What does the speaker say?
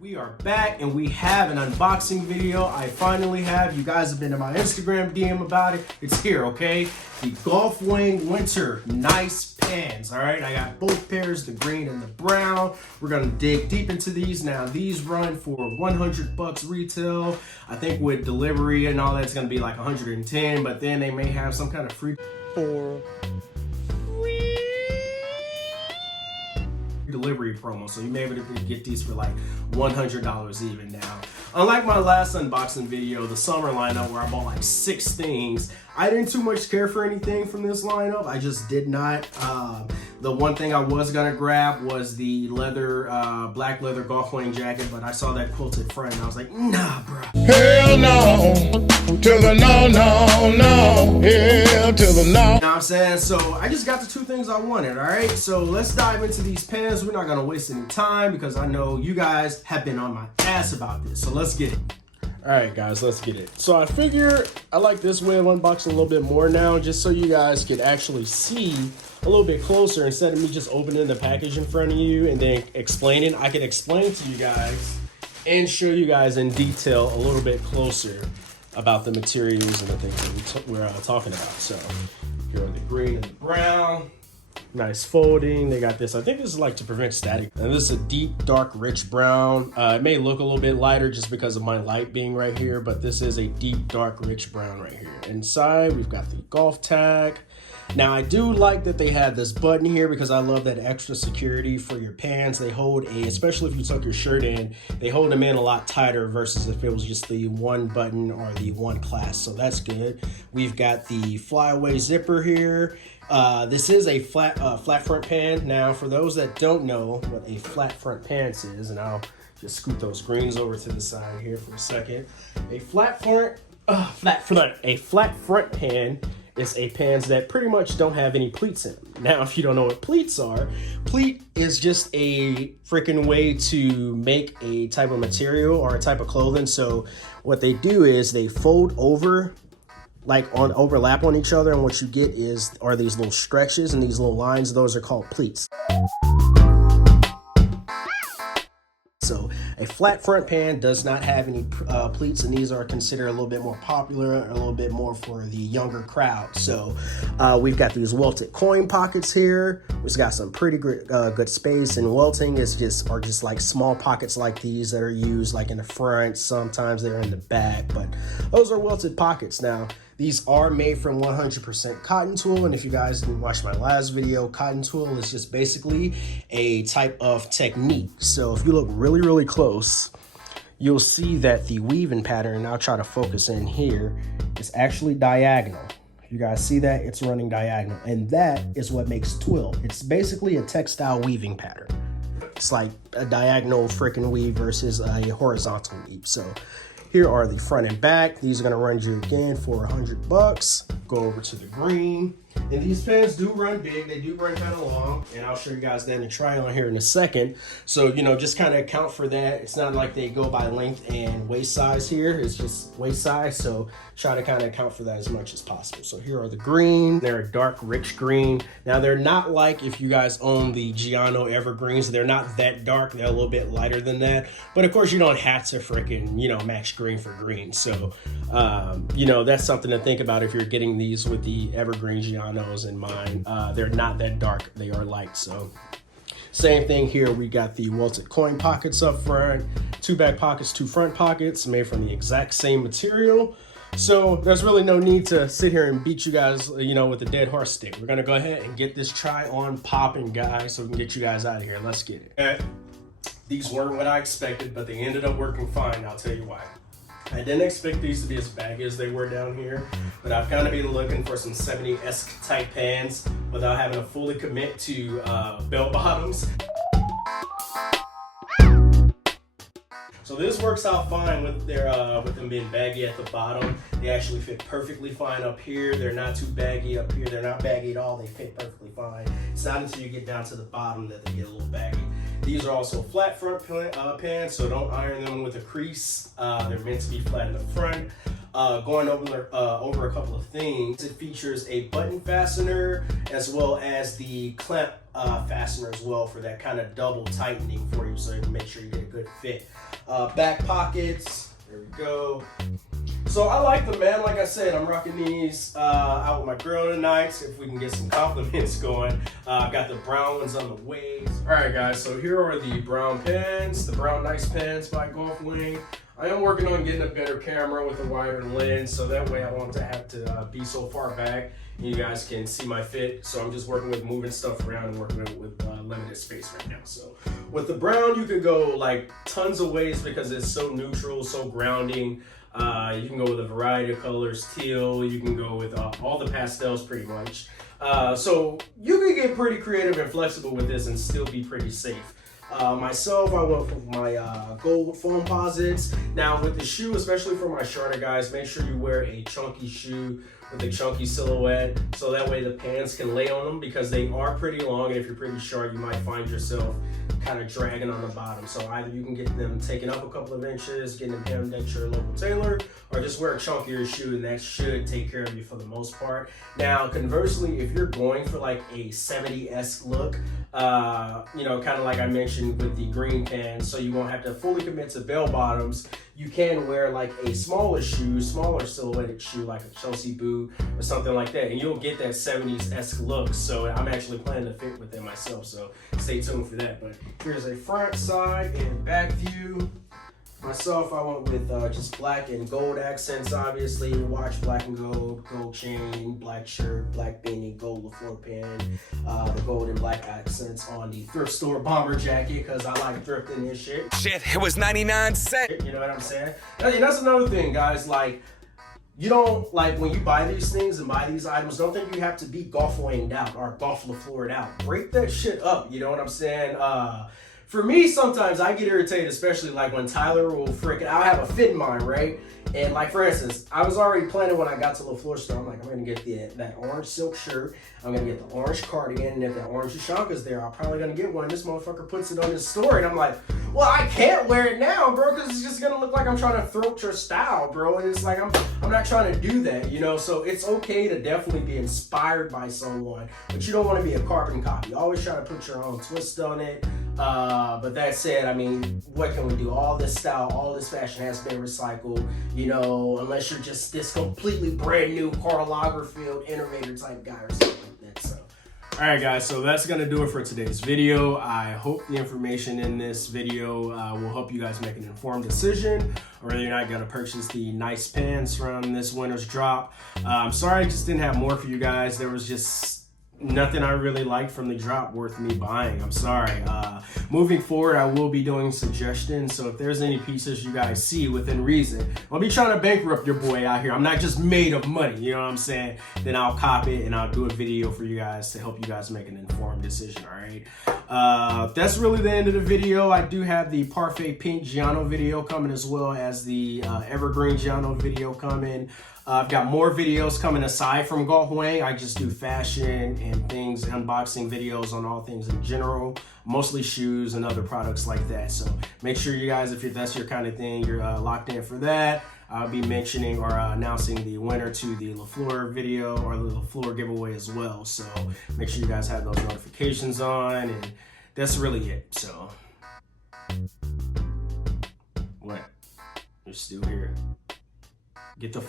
We are back and we have an unboxing video. I finally have. You guys have been to my Instagram DM about it. It's here, okay? The Golf Wang Winter Nice Pans, all right? I got both pairs, the green and the brown. We're gonna dig deep into these now. These run for 100 bucks retail. I think with delivery and all that's gonna be like 110, but then they may have some kind of free delivery promo, so you may be able to get these for like $100 even now. Unlike my last unboxing video, the summer lineup where I bought like 6 things, I didn't too much care for anything from this lineup. I just did not. The one thing I was gonna grab was the leather, black leather Golf Wang jacket, but I saw that quilted front and I was like, nah, bro. Hell no, to the no, no, no, hell to the no. You know what I'm saying? So I just got the 2 things I wanted, all right? So let's dive into these pans. We're not gonna waste any time because I know you guys have been on my ass about this. So let's get it. All right, guys, let's get it. So I figure I like this way of unboxing a little bit more now, just so you guys could actually see a little bit closer instead of me just opening the package in front of you and then explaining. I can explain to you guys and show you guys in detail a little bit closer about the materials and the things that we're talking about. So here are the green and the brown. Nice folding. They got this. I think this is like to prevent static. And this is a deep, dark, rich brown. It may look a little bit lighter just because of my light being right here, but this is a deep, dark, rich brown right here. Inside, we've got the golf tag. Now, I do like that they had this button here because I love that extra security for your pants. They hold especially if you tuck your shirt in, they hold them in a lot tighter versus if it was just the one button or the one clasp. So that's good. We've got the flyaway zipper here. This is a flat front pan. Now, for those that don't know what a flat front pants is, and I'll just scoot those greens over to the side here for a second. A flat front pan is a pants that pretty much don't have any pleats in them. Now, if you don't know what pleats are, pleat is just a freaking way to make a type of material or a type of clothing. So what they do is they fold over, like overlap on each other, and what you get are these little stretches and these little lines. Those are called pleats. So a flat front pan does not have any pleats, and these are considered a little bit more popular, a little bit more for the younger crowd. So we've got these welted coin pockets here. We've got some pretty good space, and welting are just like small pockets like these that are used like in the front. Sometimes they're in the back, but those are welted pockets. Now, these are made from 100% cotton tulle, and if you guys didn't watch my last video, cotton tulle is just basically a type of technique. So if you look really, really close, you'll see that the weaving pattern, and I'll try to focus in here, is actually diagonal. You guys see that? It's running diagonal, and that is what makes twill. It's basically a textile weaving pattern. It's like a diagonal freaking weave versus a horizontal weave. So here are the front and back. These are gonna run you again for 100 bucks. Go over to the green. And these pants do run big. They do run kind of long. And I'll show you guys that in a try on here in a second. So, you know, just kind of account for that. It's not like they go by length and waist size here. It's just waist size. So try to kind of account for that as much as possible. So here are the green. They're a dark, rich green. Now, they're not like if you guys own the Giano Evergreens. They're not that dark. They're a little bit lighter than that. But of course, you don't have to freaking, you know, match green for green. So, you know, that's something to think about if you're getting these with the Evergreen Gianos in mind. They're not that dark. They are light. So same thing here. We got the welted coin pockets up front, 2 back pockets, 2 front pockets, made from the exact same material. So there's really no need to sit here and beat you guys, you know, with a dead horse stick. We're gonna go ahead and get this try on popping, guys, so we can get you guys out of here. Let's get it. These weren't what I expected, but they ended up working fine. I'll tell you why. I didn't expect these to be as baggy as they were down here, but I've kind of been looking for some 70s-esque type pants without having to fully commit to bell bottoms. So this works out fine with them being baggy at the bottom. They actually fit perfectly fine up here. They're not too baggy up here. They're not baggy at all. They fit perfectly fine. It's not until you get down to the bottom that they get a little baggy. These are also flat front pants, so don't iron them with a crease. They're meant to be flat in the front. Going over a couple of things, it features a button fastener as well as the clamp fastener as well for that kind of double tightening for you, so you can make sure you get a good fit. Back pockets, there we go. So I like them, man. Like I said, I'm rocking these out with my girl tonight, see if we can get some compliments going. I've got the brown ones on the way. All right, guys, so here are the brown pens, the brown nice pens by Wang. I am working on getting a better camera with a wider lens, so that way I won't have to be so far back and you guys can see my fit. So I'm just working with moving stuff around and working with limited space right now. So with the brown, you can go like tons of ways because it's so neutral, so grounding. You can go with a variety of colors, teal, you can go with all the pastels pretty much. So you can get pretty creative and flexible with this and still be pretty safe. Myself, I went with my gold foam posits. Now with the shoe, especially for my shorter guys, make sure you wear a chunky shoe with a chunky silhouette, so that way the pants can lay on them, because they are pretty long, and if you're pretty short, you might find yourself kind of dragging on the bottom. So either you can get them taken up a couple of inches, getting them hemmed at your local tailor, or just wear a chunkier shoe, and that should take care of you for the most part. Now, conversely, if you're going for like a 70-esque look, you know, kind of like I mentioned with the green pants, so you won't have to fully commit to bell bottoms, you can wear like a smaller shoe, smaller silhouetted shoe, like a Chelsea boot or something like that, and you'll get that 70s-esque look. So I'm actually planning to fit with them myself, so stay tuned for that. But here's a front, side, and back view. Myself, I went with just black and gold accents, obviously. Watch, black and gold, gold chain, black shirt, black beanie, gold LaFleur pen, the gold and black accents on the thrift store bomber jacket, because I like thrifting this shit. Shit, it was 99 cents. You know what I'm saying? And that's another thing, guys. Like, you don't, like, when you buy these things and buy these items, don't think you have to be golf winged out or golf LaFleured out. Break that shit up, you know what I'm saying? For me, sometimes I get irritated, especially like when Tyler will I'll have a fit in mind, right? And like, for instance, I was already planning when I got to LaFleur store, I'm like, I'm gonna get that orange silk shirt, I'm gonna get the orange cardigan, and if that orange Ushanka's there, I'm probably gonna get one. This motherfucker puts it on his story, and I'm like, well, I can't wear it now, bro, because it's just gonna look like I'm trying to throat your style, bro. And it's like, I'm not trying to do that, you know? So it's okay to definitely be inspired by someone, but you don't wanna be a carbon copy. Always try to put your own twist on it. But that said, I mean, what can we do? All this style, all this fashion has been recycled, you know, unless you're just this completely brand new Karl Lagerfeld innovator type guy or something like that. So, all right, guys, so that's going to do it for today's video. I hope the information in this video will help you guys make an informed decision, or whether you're not going to purchase the nice pants from this winter's drop. I'm sorry I just didn't have more for you guys. There was just nothing I really liked from the drop worth me buying. I'm sorry. Moving forward, I will be doing suggestions, so if there's any pieces you guys see within reason, I'll be trying to bankrupt your boy out here. I'm not just made of money, you know what I'm saying? Then I'll cop it and I'll do a video for you guys to help you guys make an informed decision, all right? That's really the end of the video. I do have the Parfait Pink Giano video coming, as well as the Evergreen Giano video coming. I've got more videos coming aside from Wang. I just do fashion and things, unboxing videos on all things in general, mostly shoes and other products like that. So make sure you guys, if that's your kind of thing, you're locked in for that. I'll be mentioning or announcing the winner to the LaFleur video or the LaFleur giveaway as well. So make sure you guys have those notifications on, and that's really it. So, what? You're still here. Get the